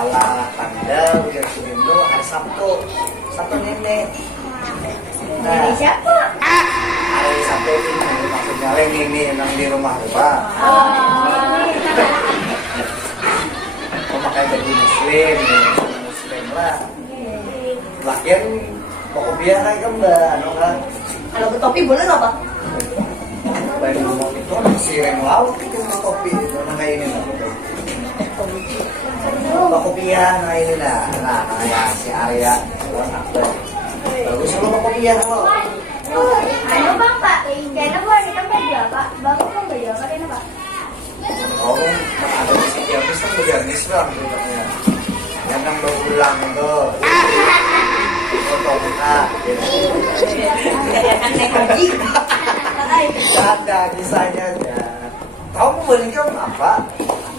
salah tanggal udah Subindo hari Sabtu nenek. Nah, Siapa? hari Sabtu ini maksudnya ini yang di rumah gua. Pakai baju muslim lah. Lagian mau kopiah kan mbak, anu kan. Kalau bertopi boleh nggak Pak? Baju mau itu kan sireng laut itu kopi itu kayak ini lah. Mau kopiah nah ini lah, nah ya si Arya warna bagus lo mau kopiah lo. Ano bang Pak? Jangan buat kita baju Pak. Bagus kan baju apa ini Pak? Oh, ada di sini habis kan modernis bang sebenarnya. Yang baru pulang itu. Foto kita. Kan naik haji. Ada desainnya aja. Kamu beli kamu apa?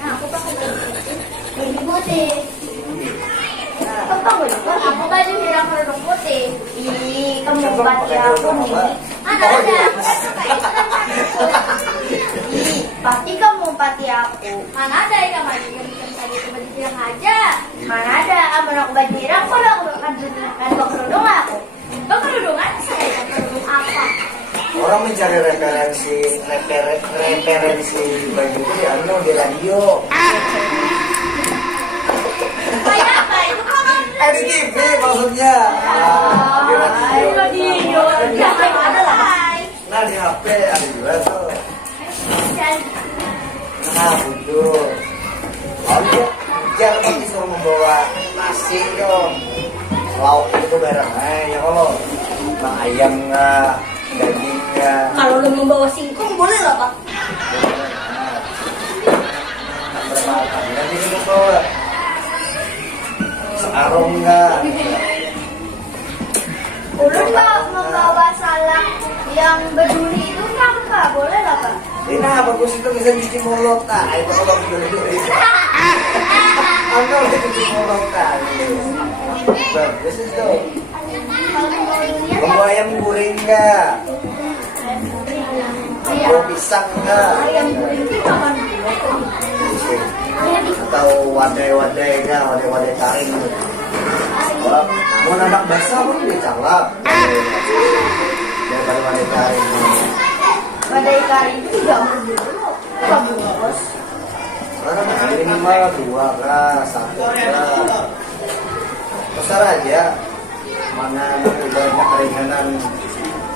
Nah, aku pakai ini putih. Kamu beli aku baju hilang kerudung putih. Ih, kamu pakai aku nih. Ada. Pasti kamu pati aku. Mana ada yang bikin tadi baju hilang aja. Mana ada aman aku baju hilang kalau aku kan kerudung aku. Itu kerudungan saya kerudung apa? Orang mencari referensi baju itu di anu di radio. Kayak apa itu kan? Di TV maksudnya. Di radio. Jangan ada lah. Nah di HP ada juga tuh. Nah betul. Oh iya, jangan disuruh membawa nasi dong. Lauk itu bareng ya kalau ayam nggak, daging nggak. Kalau lu membawa singkong boleh nggak Pak? Berapa kali nanti kita bawa searung nggak? Ulun Pak membawa salak yang berduri itu nggak boleh nggak Pak? Ini bagus itu bisa cuci mulut tak? Itu kalau berduri. Anda boleh cuci mulut tak? Bagus itu. Bawa ayam goreng nggak? Bawa pisang nggak? Ayam goreng itu makan atau wadai-wadai nggak? Wadai-wadai taring. Mau nambah basah pun dicalap. Daripada wadai taring. Wadai kari itu juga berburu. Bagus. Karena minimal 2 kah, 1 kah. Besar aja. Mana banyak keringanan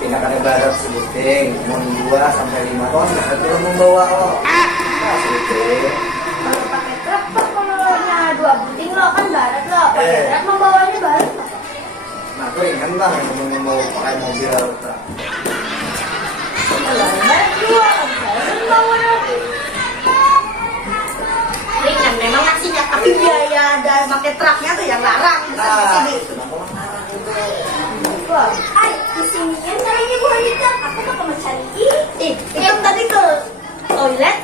tindakan ibadat sebuting, mau 2 sampai 5 ton, itu membawa lo. Nah, sebuting. Kalau pakai truk Pak, kalau 2 buting lo kan barat lo. Pakai truk membawanya barat. Nah, aku ingat bang yang mau pakai mobil truk. Kalau barat 2, kan bawa lagi. Ringan memang nasinya, tapi biaya dan pakai truknya tuh yang larang. Nah, Di kenapa larang itu? Ay, di sini yang kayaknya Bu Anita, aku mau mencari itu tadi ke toilet.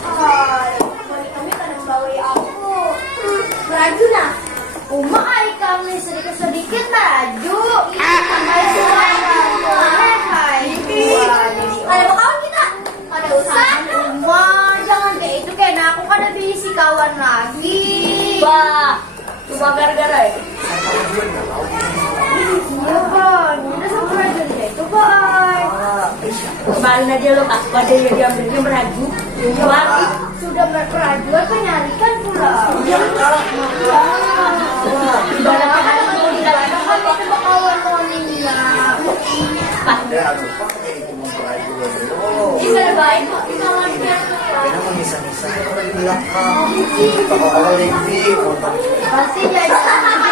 Ay, kami kadang bawa aku. Meraju nah. Uma ay kami sedikit-sedikit maju. Sampai suara. Hai. Ada kawan kita. Ada usaha. Uma, jangan kayak itu kayak aku kan ada isi kawan lagi. Bah, cuma gara-gara ya. Iya Bang, udah sama aja itu Bang. Kemarin aja lo pas pada yang diambilnya meraju. Lagi sudah meraju apa nyarikan pula. Iya. Ibaratnya kan mau dilakukan kan itu bakawan moninya. Ada aduh pakai itu memperaju dulu. Ini ada baik kok di kawannya. Karena bisa-bisa orang di belakang. Kalau lebih Pasti jadi.